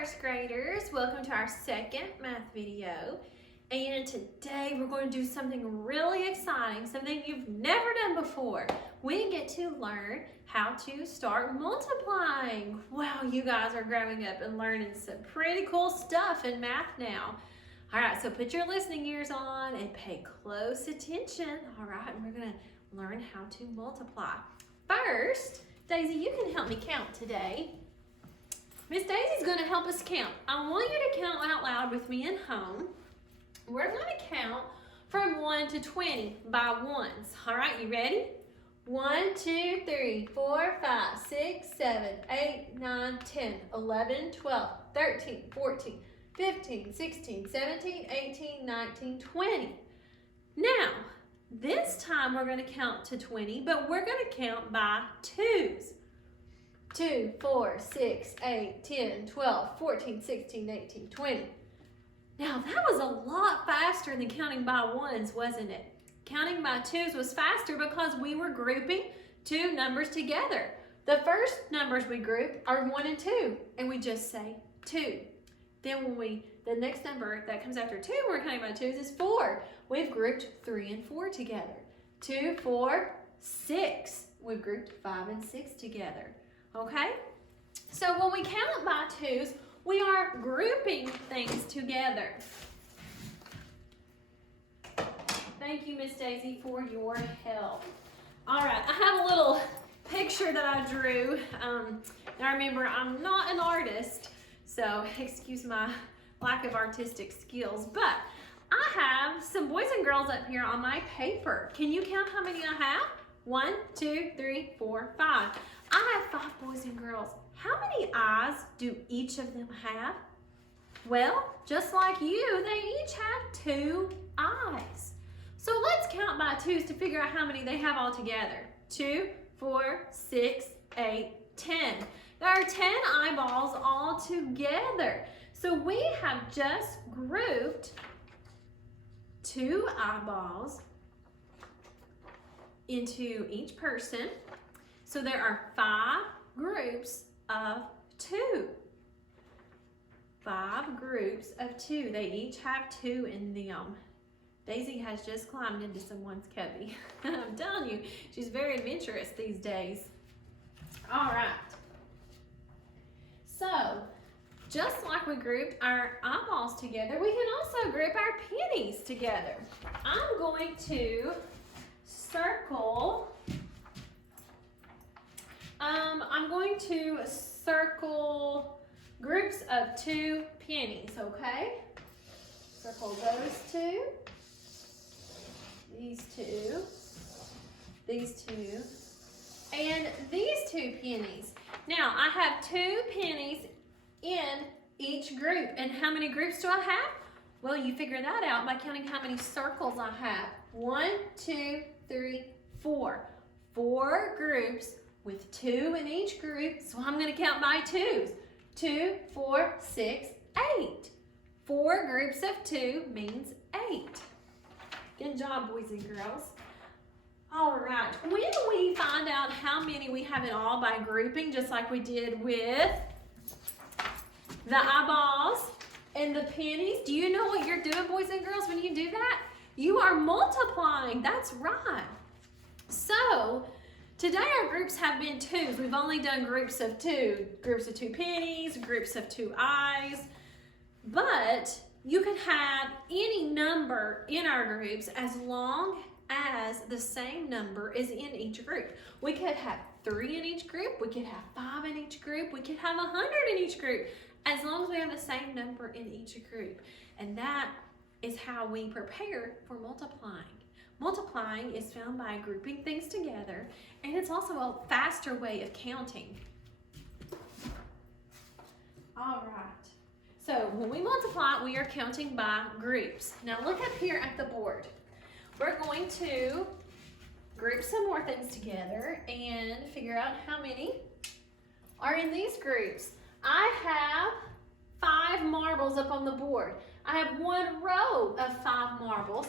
first graders, welcome to our second math video. And today we're going to do something really exciting, something you've never done before. We get to learn how to start multiplying. Wow, you guys are growing up and learning some pretty cool stuff in math now. All right, so put your listening ears on and pay close attention. All right, and we're going to learn how to multiply. First, Daisy, you can help me count today. Miss Daisy's going to help us count. I want you to count out loud with me at home. We're going to count from 1 to 20 by ones. All right, you ready? 1, 2, 3, 4, 5, 6, 7, 8, 9, 10, 11, 12, 13, 14, 15, 16, 17, 18, 19, 20. Now, this time we're going to count to 20, but we're going to count by twos. 2, 4, 6, 8, 10, 12, 14, 16, 18, 20. Now that was a lot faster than counting by ones, wasn't it? Counting by twos was faster because we were grouping two numbers together. The first numbers we group are 1 and 2, and we just say 2. Then the next number that comes after 2, we're counting by twos, is 4. We've grouped 3 and 4 together. 2, 4, 6. We've grouped 5 and 6 together. Okay? So when we count by twos, we are grouping things together. Thank you, Miss Daisy, for your help. All right, I have a little picture that I drew. Now remember, I'm not an artist, so excuse my lack of artistic skills, but I have some boys and girls up here on my paper. Can you count how many I have? 1, 2, 3, 4, 5. I have 5 boys and girls. How many eyes do each of them have? Well, just like you, they each have 2 eyes. So let's count by twos to figure out how many they have all together. 2, 4, 6, 8, 10. There are 10 eyeballs all together. So we have just grouped 2 eyeballs into each person. So there are 5 groups of 2. 5 groups of 2. They each have 2 in them. Daisy has just climbed into someone's cubby. I'm telling you, she's very adventurous these days. All right. So, just like we grouped our eyeballs together, we can also group our pennies together. I'm going to circle groups of 2 pennies, okay? Circle those 2, these 2, these 2, and these 2 pennies. Now, I have 2 pennies in each group. And how many groups do I have? Well, you figure that out by counting how many circles I have. 1, 2, 3, 4. 4 groups with 2 in each group, so I'm going to count by twos. 2, 4, 6, 8. 4 groups of 2 means 8. Good job, boys and girls. All right, when we find out how many we have in all by grouping, just like we did with the eyeballs and the pennies, do you know what you're doing, boys and girls, when you do that? You are multiplying. That's right. So, today our groups have been twos. We've only done groups of 2. Groups of 2 pennies, groups of 2 eyes. But you can have any number in our groups as long as the same number is in each group. We could have 3 in each group. We could have 5 in each group. We could have 100 in each group, as long as we have the same number in each group. And that is how we prepare for multiplying. Multiplying is found by grouping things together, and it's also a faster way of counting. All right. So when we multiply, we are counting by groups. Now look up here at the board. We're going to group some more things together and figure out how many are in these groups. I have 5 marbles up on the board. I have 1 row of 5 marbles.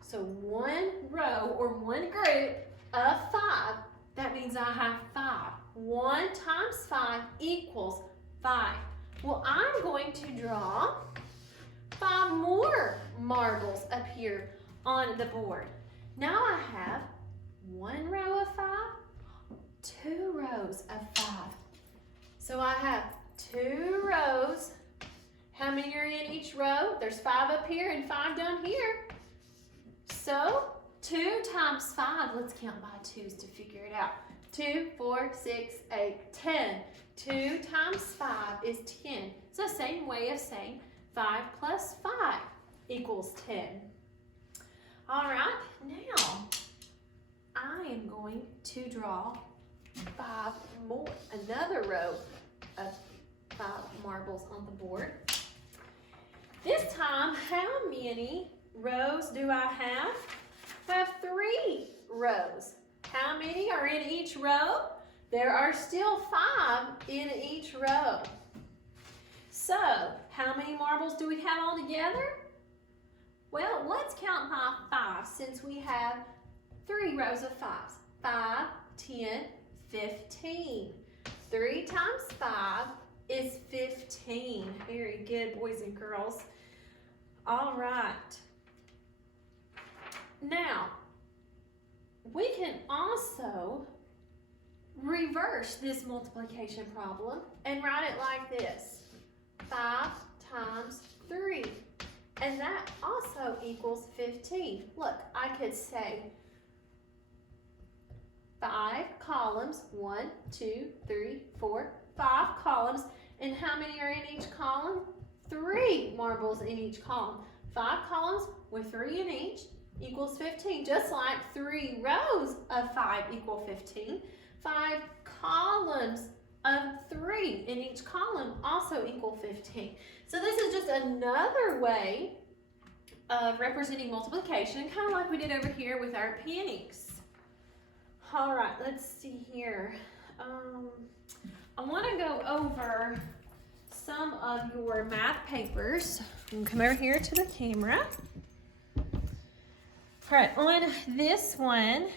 So 1 row or 1 group of 5, that means I have 5. 1 times 5 equals 5. Well, I'm going to draw 5 more marbles up here on the board. Now I have 1 row of 5, 2 rows of 5. So I have 2 rows. How many are in each row? There's 5 up here and 5 down here. So 2 times 5, let's count by 2s to figure it out. 2, 4, 6, 8, 10. 2 times 5 is 10. It's the same way of saying 5 plus 5 equals 10. All right, now I am going to draw 5 more, another row of 5 marbles on the board. This time, how many rows do I have? I have 3 rows. How many are in each row? There are still 5 in each row. So, how many marbles do we have all together? Well, let's count by 5 since we have 3 rows of 5s. 5, 10, 15. 3 times 5 is 15. Very good, boys and girls. All right. Now, we can also reverse this multiplication problem and write it like this. 5 times 3. And that also equals 15. Look, I could say 5 columns, 1, 2, 3, 4, 5 columns. And how many are in each column? 3 marbles in each column. 5 columns with 3 in each equals 15. Just like 3 rows of 5 equal 15, 5 columns of 3 in each column also equal 15. So this is just another way of representing multiplication, kind of like we did over here with our pennies. All right, let's see here. I want to go over some of your math papers. You can come over here to the camera. All right, on this one,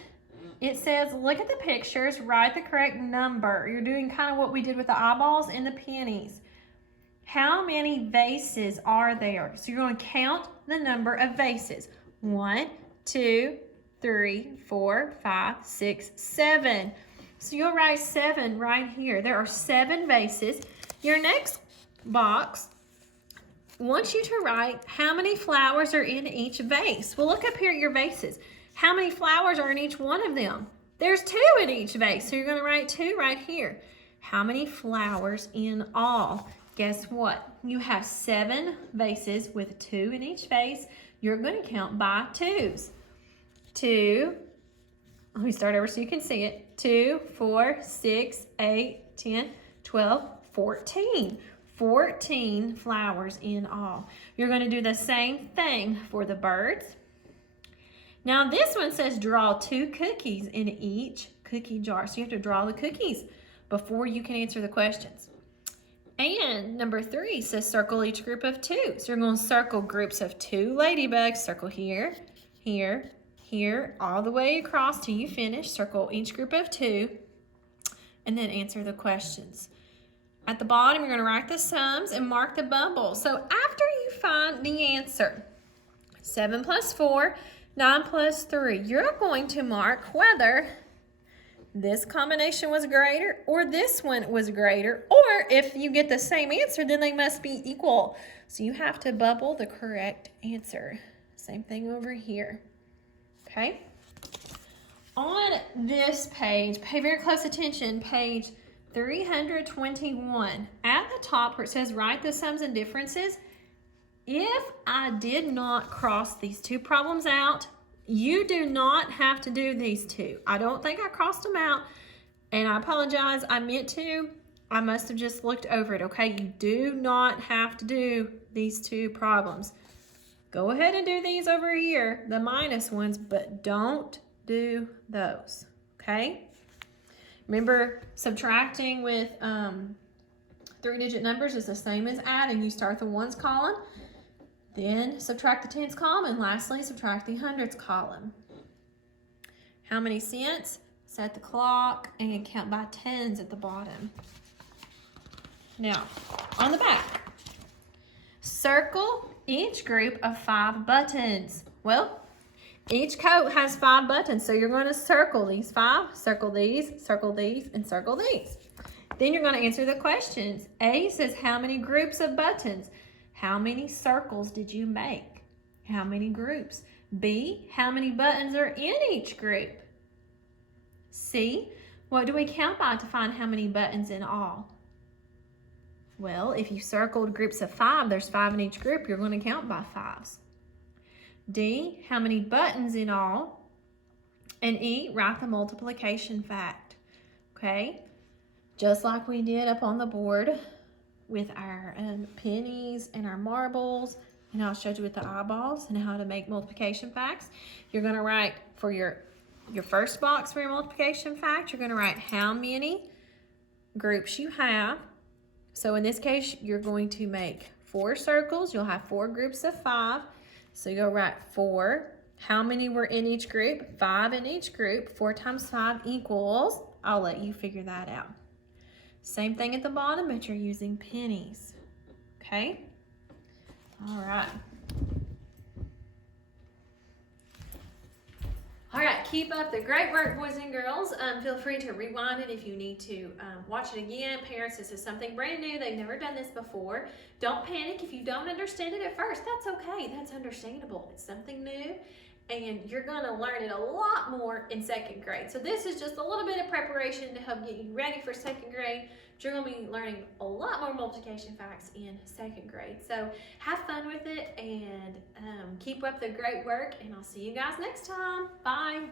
it says, look at the pictures, write the correct number. You're doing kind of what we did with the eyeballs and the pennies. How many vases are there? So you're going to count the number of vases. 1, 2, 3, 4, 5, 6, 7. So you'll write 7 right here. There are 7 vases. Your next box wants you to write how many flowers are in each vase. Well, look up here at your vases. How many flowers are in each one of them? There's 2 in each vase, so you're going to write 2 right here. How many flowers in all? Guess what? You have 7 vases with 2 in each vase. You're going to count by 2s. 2, let me start over so you can see it. 2, 4, 6, 8, 10, 12, 14. 14 flowers in all. You're going to do the same thing for the birds. Now this one says draw 2 cookies in each cookie jar. So you have to draw the cookies before you can answer the questions. And number 3 says circle each group of 2. So you're going to circle groups of 2 ladybugs. Circle here, here, here, all the way across till you finish. Circle each group of 2 and then answer the questions. At the bottom, you're going to write the sums and mark the bubble. So after you find the answer, 7 plus 4, 9 plus 3, you're going to mark whether this combination was greater or this one was greater. Or if you get the same answer, then they must be equal. So you have to bubble the correct answer. Same thing over here. Okay? On this page, pay very close attention, page 321. At the top where it says write the sums and differences, if I did not cross these 2 problems out, you do not have to do these 2. I don't think I crossed them out, and I apologize. I meant to. I must have just looked over it, okay? You do not have to do these 2 problems. Go ahead and do these over here, the minus ones, but don't do those, okay? Remember, subtracting with 3-digit numbers is the same as adding. You start the ones column, then subtract the tens column, and lastly, subtract the hundreds column. How many cents? Set the clock and count by tens at the bottom. Now, on the back, circle each group of 5 buttons. Well, each coat has 5 buttons, so you're going to circle these 5, circle these, and circle these. Then you're going to answer the questions. A says, how many groups of buttons? How many circles did you make? How many groups? B, how many buttons are in each group? C, what do we count by to find how many buttons in all? Well, if you circled groups of 5, there's 5 in each group, you're going to count by 5s. D, how many buttons in all? And E, write the multiplication fact. Okay, just like we did up on the board with our pennies and our marbles, and I showed you with the eyeballs and how to make multiplication facts. You're going to write for your first box for your multiplication fact, you're going to write how many groups you have. So in this case, you're going to make 4 circles. You'll have 4 groups of 5. So you'll write 4. How many were in each group? 5 in each group. 4 times 5 equals, I'll let you figure that out. Same thing at the bottom, but you're using pennies. Okay? All right. All right, keep up the great work, boys and girls. Feel free to rewind it if you need to watch it again. Parents, this is something brand new. They've never done this before. Don't panic if you don't understand it at first. That's okay. That's understandable. It's something new, and you're going to learn it a lot more in 2nd grade. So this is just a little bit of preparation to help get you ready for 2nd grade. But you're going to be learning a lot more multiplication facts in 2nd grade. So have fun with it and keep up the great work, and I'll see you guys next time. Bye.